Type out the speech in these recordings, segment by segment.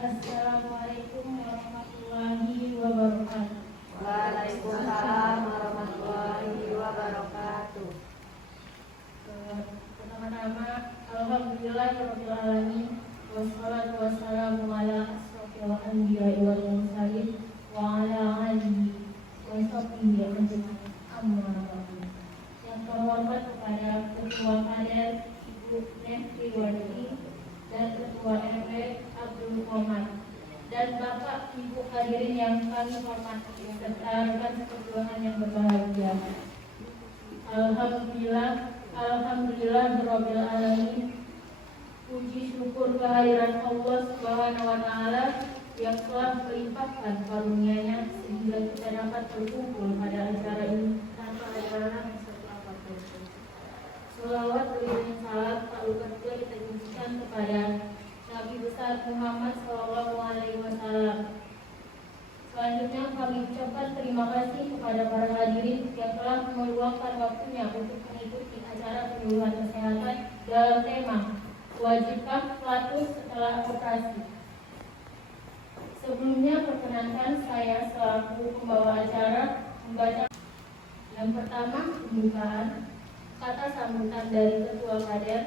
Assalamualaikum warahmatullahi wabarakatuh. Waalaikumsalam warahmatullahi wabarakatuh. Pertama-tama, alhamdulillahirabbil alamin wassalatu wassalamu ala asyrofil anbiya'i wal mursalin wa ala alihi wa sahbihi ajmain. Amma ba'du. Yang terhormat kepada Ketua Kader Ibu Nefri Wati dan Ketua RW Abdul Muhammad dan Bapak Ibu hadirin yang kami hormati serta rekan seperjuangan yang berbahagia. Alhamdulillah alamin. Puji syukur kehadiran Allah Subhanahu wa taala yang telah melimpahkan karunia-Nya sehingga kita dapat berkumpul pada acara ini tanpa halangan serta apapun. Shalawat beriring salam tak lupa juga kita tunjukkan kepada Nabi besar Muhammad SAW. Selanjutnya kami ucapkan terima kasih kepada para hadirin yang telah meluangkan waktunya untuk mengikuti acara penyuluhan kesehatan dalam tema wajibkah pelatus setelah operasi. Sebelumnya perkenankan saya selaku pembawa acara membaca yang pertama pembukaan, kata sambutan dari Ketua Kader,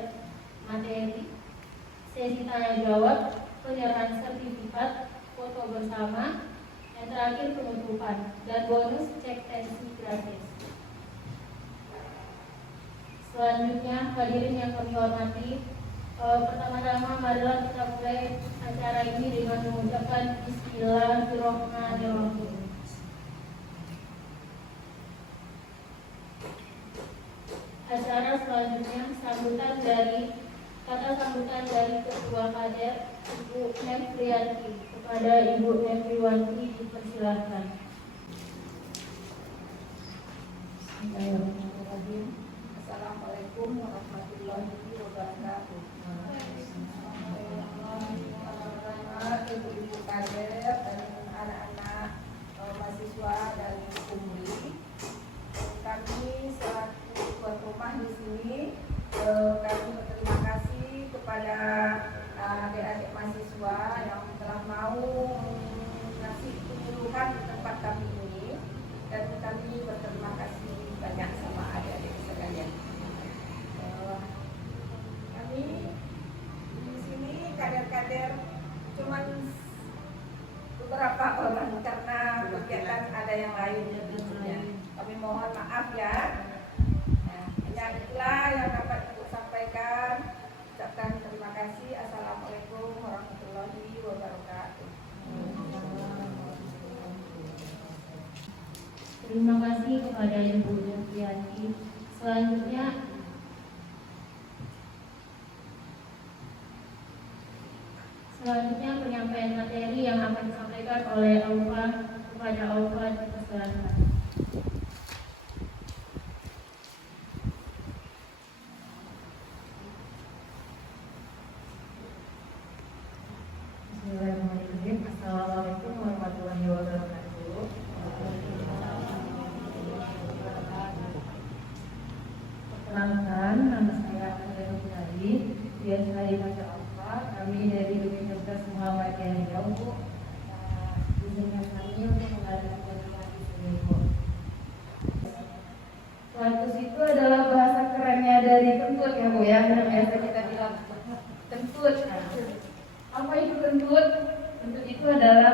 materi, sesi tanya jawab, penyerahan sertifikat, foto bersama, yang terakhir penutupan, dan bonus cek tensi gratis. Selanjutnya hadirin yang kami hormati, pertama-tama marilah kita mulai acara ini dengan mengucapkan Bismillahirrahmanirrahim. Acara selanjutnya kata sambutan dari Ketua Kader Ibu Nefriyanti. Kepada Ibu Nefriyanti dipersilahkan. Assalamualaikum warahmatullahi wabarakatuh. Ibu-ibu kader dan anak-anak mahasiswa dan umri, kami selaku tuan rumah di sini, kami berterima kasih kepada adik-adik mahasiswa yang telah mau mengasih penyuluhan di tempat kami ini, dan kami berterima kasih banyak sama adik-adik sekalian. Kami di sini kader-kader cuman beberapa orang karena kegiatan ada yang lain. Kami mohon maaf ya. Hanya itulah yang dapat aku sampaikan. Ucapkan terima kasih. Assalamualaikum warahmatullahi wabarakatuh. Terima kasih kepada Ibu Nefriyanti. Selanjutnya penyampaian materi yang akan disampaikan oleh Aufa. Kepada Aufa dipersilakan. Bismillahirrahmanirrahim. Assalamualaikum warahmatullahi wabarakatuh. Perkenalkan, nama saya Anda Nurhadi, biasa dipanggil Alfa. Kami dari Universitas Muhammadiyah Riau. Izinkan kami untuk mengadakan webinar di sini, Bu. Pelatus itu adalah bahasa kerennya dari kentut ya, Bu ya. Yang biasa kita bilang kentut. Apa itu kentut? Kentut itu adalah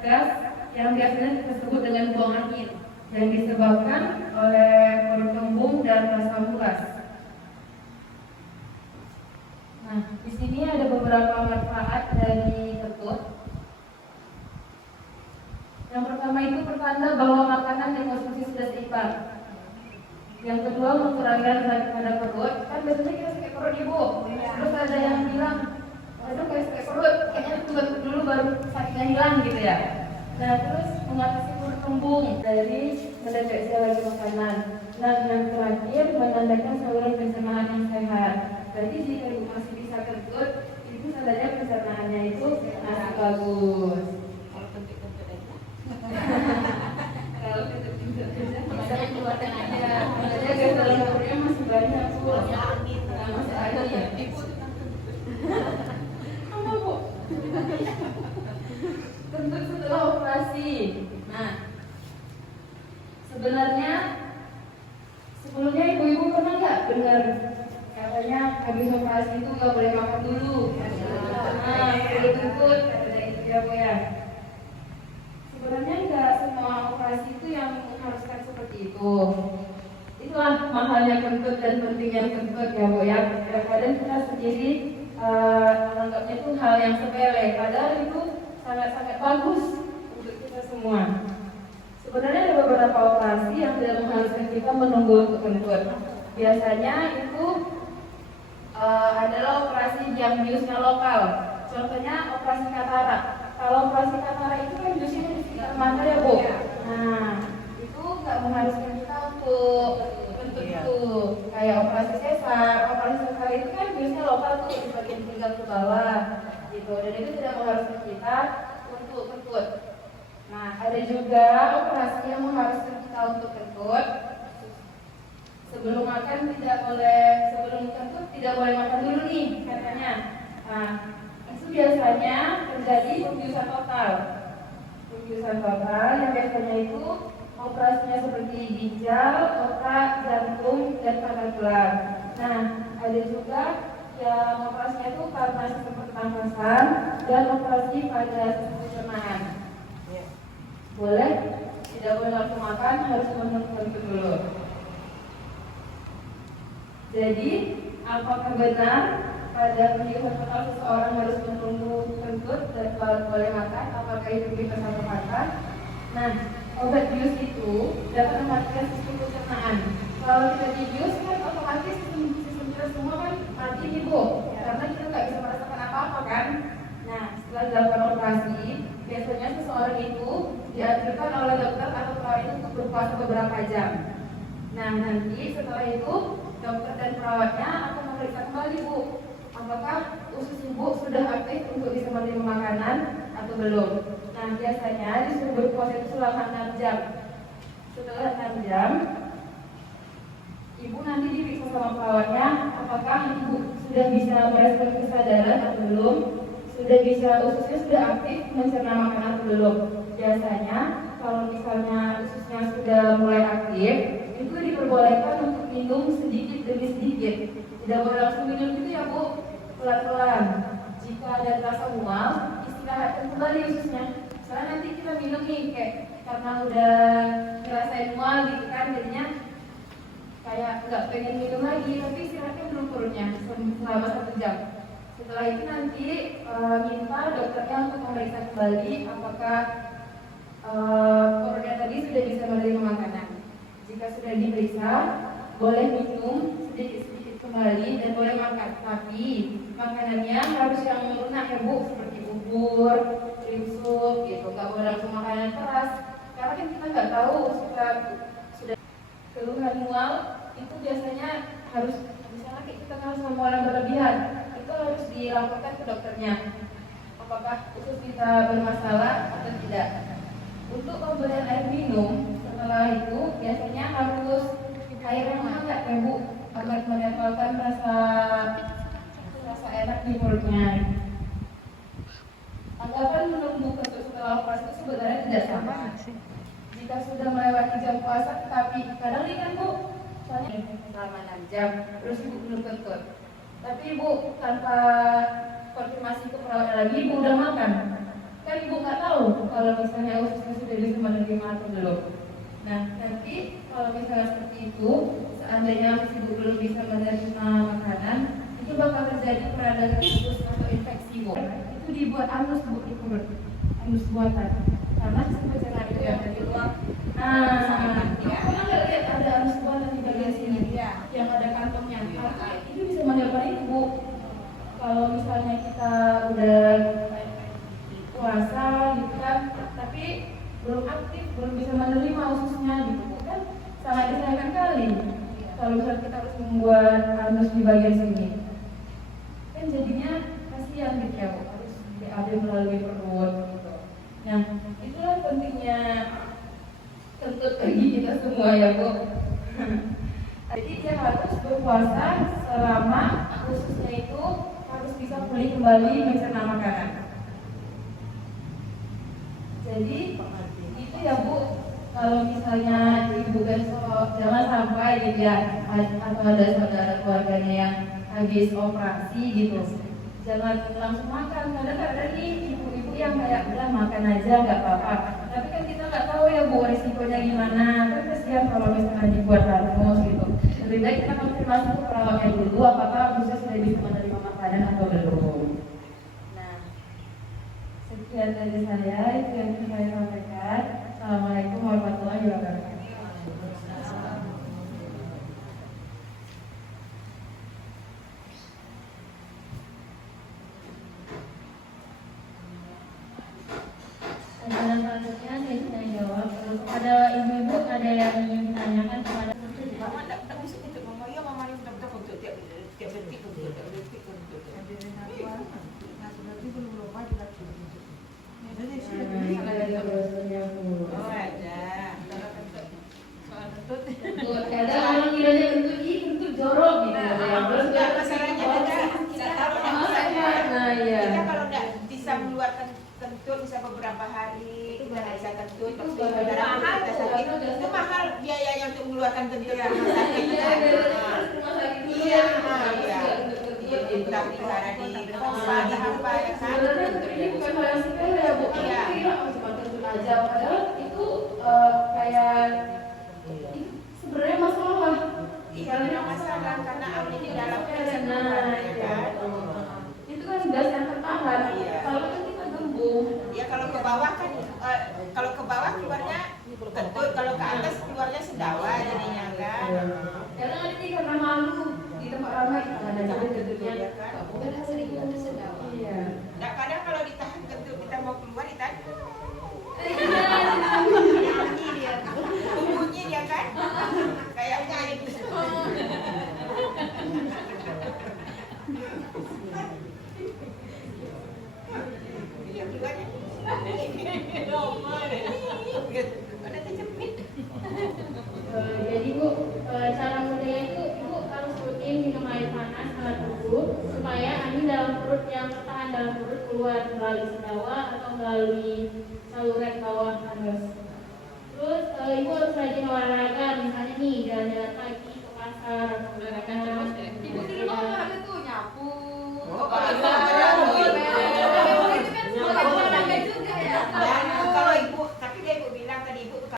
gas yang biasanya kita sebut dengan buang angin yang disebabkan oleh perut kembung dan asam urat. Nah, di sini ada beberapa manfaat dari kentut. Yang pertama itu pertanda bahwa makanan dikonsumsi sudah seimbang. Yang kedua mengurangi rasa pada perut. Kan biasanya kita sakit perut, Ibu. Terus ada yang bilang, aduh kayak sakit perut, kayaknya tunggu dulu baru sakitnya hilang gitu ya. Nah, terus mengatasi perut kembung dari mendeteksi lagi makanan. Nah, yang terakhir menandakan saluran pencernaan yang sehat. Berarti jika Ibu masih bisa kentut, itu tandanya pencernaannya itu masih bagus. Kalau kentut aja. Kalau kentut aja, masanya keluarkan aja. Maksudnya gas dalam perutnya masih banyak, Bu. Masih ada ya. Ibu Apa, Bu? Kentut setelah operasi. Nah, sebenarnya sebelumnya ibu-ibu pernah nggak dengar katanya habis operasi itu nggak boleh makan dulu? Nah, boleh kentut katanya itu ya Bu ya. Sebenarnya nggak semua operasi itu yang mengharuskan seperti itu. Itulah mahalnya kentut dan pentingnya kentut ya Bu ya. Kadang kita sendiri menganggapnya itu hal yang sepele, padahal itu sangat-sangat bagus untuk kita semua. Sebenarnya ada beberapa operasi yang tidak mengharuskan kita menunggu untuk kentut. Biasanya itu adalah operasi yang biusnya lokal. Contohnya operasi katarak. Kalau operasi katarak itu kan biusnya di sekitar mata ya Bu. Nah, itu nggak mengharuskan kita untuk kentut itu. Kayak operasi sesar itu kan biusnya lokal tuh di bagian pinggang ke bawah, gitu. Dan itu tidak mengharuskan kita untuk kentut. Nah, ada juga operasi yang mengharuskan kita untuk kentut. Sebelum kentut tidak boleh makan dulu nih katanya. Nah, itu biasanya terjadi pembiusan total. Pembiusan total yang biasanya itu operasinya seperti ginjal, otak, jantung, dan kanal gelang. Nah, ada juga yang operasinya itu karena sistem pernafasan dan operasi pada sistem pencernaan. Boleh, tidak boleh langsung makan, harus menunggu dulu. Jadi, apakah benar pada pembiusan total seseorang harus menunggu kentut dan baru boleh makan? Apakah itu bisa satu-satu? Nah, obat bius itu dapat mematikan sistem pencernaan. Kalau kita dibius kan otomatis sistem kita semua kan mati nih Bu, karena kita nggak bisa merasakan apa-apa kan. Nah, setelah dilakukan operasi, biasanya seseorang itu dianjurkan oleh dokter atau perawat itu untuk berpuasa beberapa jam. Nah, nanti setelah itu dokter dan perawatnya akan memeriksa kembali Bu, apakah usus ibu sudah aktif untuk bisa menerima makanan atau belum. Nah, biasanya disuruh berpuasa itu selama 6 jam. Setelah 6 jam, ibu nanti diperiksa sama perawatnya apakah ibu sudah bisa merespon kesadaran atau belum, ususnya sudah aktif mencerna makanan atau belum. Biasanya kalau misalnya ususnya sudah mulai aktif, itu diperbolehkan untuk minum sedikit demi sedikit. Tidak boleh langsung minum gitu ya Bu, pelan-pelan. Jika ada rasa mual, istirahatkan kembali ususnya. Soalnya nanti kita minum nih kayak karena udah ngerasain mual gitu kan, jadinya kayak nggak pengen minum lagi, tapi istirahatnya belum turunnya selama 1 jam. Setelah itu nanti minta dokternya untuk memeriksa kembali apakah perutnya tadi sudah bisa menerima makanan. Jika sudah diperiksa, boleh minum sedikit-sedikit kembali dan boleh makan. Tapi makanannya harus yang lunak ya Bu, seperti bubur, krim sup gitu. Nggak boleh langsung makanan keras. Karena kan kita nggak tahu kita sudah keluhan mual itu biasanya harus misalnya kita harus mual yang berlebihan. Itu harus dilaporkan ke dokternya apakah usus kita bermasalah atau tidak. Untuk pemberian air minum setelah itu biasanya harus air yang hangat ya Bu, agar menetapkan rasa enak di mulutnya. Anggapan menunggu kentut setelah operasi itu sebenarnya tidak sama. Jika sudah melewati jam puasa, tapi kadang ini kan Bu, soalnya selama 6 jam terus Ibu belum kentut. Tapi Ibu tanpa konfirmasi ke perawat lagi, Ibu udah makan. Kan Ibu nggak tahu kalau misalnya ususnya sudah bisa menerima atau belum. Nah, nanti kalau misalnya seperti itu, seandainya Ibu belum bisa menerima makanan, itu bakal terjadi peradangan usus atau infeksi Bu. Itu dibuat anus Bu, itu anus buatan. Karena sistem pencernaan itu yang dari luar. Pernah nggak lihat ada anus buatan di bagian sini? Yang ada kantongnya. Itu bisa menyebabkan itu Bu. Kalau misalnya kita udah puasa gitu kan, tapi belum aktif, belum bisa menerima ususnya gitu kan, sangat disayangkan kali. Kalau misalnya kita harus membuat anus di bagian sini, kan jadinya kasihan gitu ya Bu, harus diambil melalui perut gitu. Nah, itulah pentingnya kentut bagi kita semua ya Bu. Jadi dia harus berpuasa selama ususnya itu harus bisa pulih kembali mencerna makanan. Jadi itu ya Bu, kalau misalnya ibu besok jangan sampai gitu ya, atau ada saudara keluarganya yang habis operasi gitu, jangan langsung makan. Kadang ada nih ibu-ibu yang kayak udah makan aja nggak apa-apa, tapi kan kita nggak tahu ya Bu risikonya gimana, kan kasihan kalau misalnya dibuat harus gitu. Lebih baik kita konfirmasi ke perawatnya dulu apakah bisa sudah bisa menerima makanan atau belum. Nah, sekian dari saya, itu yang bisa saya sampaikan. Assalamualaikum warahmatullahi wabarakatuh. Dan selanjutnya saya jawab. Kalau ada ibu-ibu ada yang ingin ditanyakan kepada Mama tak bisa untuk mama ya mama ni betul-betul untuk tiap detik untuk tiap detik untuk. Oh ada. kadang orang kiranya kentut ih kentut jorok gitu ya. Terus Enggak masalahnya kita tahu nah iya. kita kalau enggak bisa mengeluarkan kentut bisa beberapa hari kita enggak bisa kentut Itu pasti mahal, darah kita sakit itu itu mahal biayanya untuk mengeluarkan kentut di rumah sakit. Iya, rumah sakit dulu ya. Iya, kita pelihara di pompa di apa ya kan? Sebenarnya ini bukan hal yang sepele ya Bu. Iya. Kita kira cuma kentut aja, padahal itu kayak sebenarnya masalah. Iya, masalah karena air di dalamnya Nah, ya iya. kan? Itu kan gas yang tertahan. Iya. Kalau kan kita gembung. Ya kalau ke bawah kan kalau ke bawah keluarnya kentut, kalau ke atas keluarnya sendawa jadinya kan. Kadang ada nih karena malu di tempat ramai ada jadi kentutnya. Iya kan? Kadang sering kentut sendawa. Iya. Nah kadang kalau ditahan kentut kita mau keluar ditahan bunyi dia kan kayak main. Dia keluarnya normal ada terjepit. Jadi Bu, cara mudahnya itu Ibu harus rutin minum air panas sangat teguh supaya angin dalam perut yang tertahan dalam perut keluar melalui sendawa atau melalui saluran bawah anus. Terus Ibu harus rajin olahraga, misalnya nih jalan-jalan pagi ke pasar atau kemana. Ibu di rumah nggak ada tuh nyapu. Oh, kalau ibu, tapi dia ibu bilang tadi ibu bukan.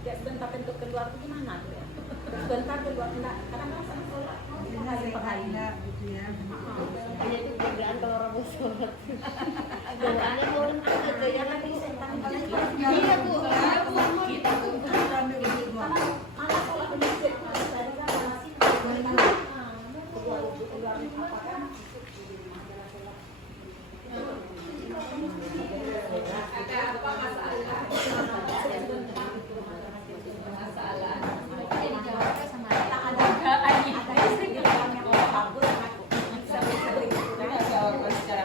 Ya sebentar bentuk keluar itu gimana tuh ya? Sebentar keluar enggak, karena masa sholat hari per hari gitu ya. Hanya itu perbedaan kalau orang mau sholat. Doanya mau aja ya kan bisa tangan iya Bu, kita tuh malah sholat di masjid dari kan masih keluar apa kan? Ada apa masalah?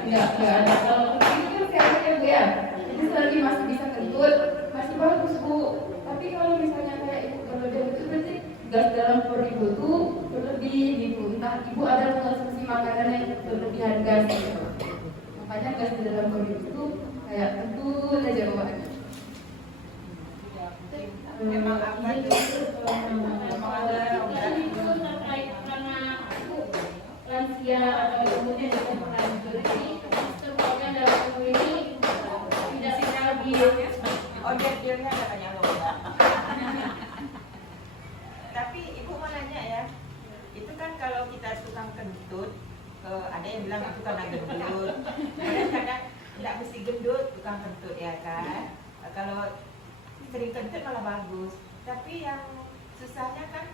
Enggak ada. Kalau ini kan kayaknya Bu ya. Ini selagi masih bisa kentut, masih bagus Bu. Tapi kalau misalnya kayak ibu berlebihan itu berarti gas dalam perut ibu tuh berlebih gitu. Entah ibu ada mengonsumsi makanan yang berlebihan gas gitu. Makanya gas di dalam perut ibu tuh kayak kentut aja bawaannya. Memang apa tuh? Memang ada Itu terkait karena Ibu lansia atau kemudian dengan lanjut ini semuanya dalam tubuh ini tidak stabil. Oh dia katanya lomba. Tapi ibu mau nanya ya, itu kan kalau kita tukang kentut, ada yang bilang itu karena gendut. Kadang-kadang tidak mesti gendut tukang kentut ya kan. Kalau sering kentut malah bagus. Tapi yang susahnya kan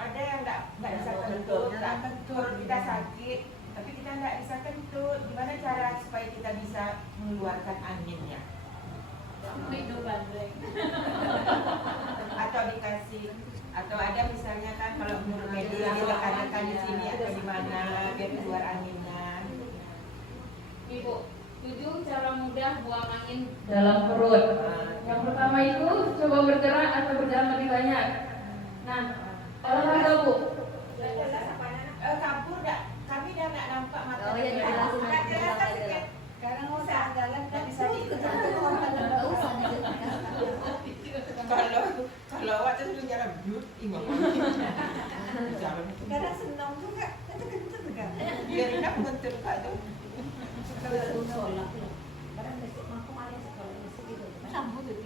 ada yang nggak bisa kentut, perut kita sakit, tapi kita nggak bisa kentut. Gimana cara supaya kita bisa mengeluarkan anginnya? Atau dikasih, atau ada misalnya kan kalau menurut medis ditekan-tekan di sini atau di mana biar keluar anginnya. Ibu, 7 cara mudah buang angin Dalam perut. Yang pertama itu coba bergerak atau berjalan lebih banyak. Nah, Olahraga Bu. Kabur dah. Kami dah nak nampak mata. Oh, ya, dijelasin. Nak jelaskan sikit. Karena mau saya jalan kan bisa Nggak usah dijelaskan. Kalau awak tu suruh jalan duduk, ingat. Jalan. Kadang senang juga, itu kenceng kan. Biar nak mengentur kat tu. Kalau sholat, kadang besok aku malas sekolah besok gitu. Sambut tu.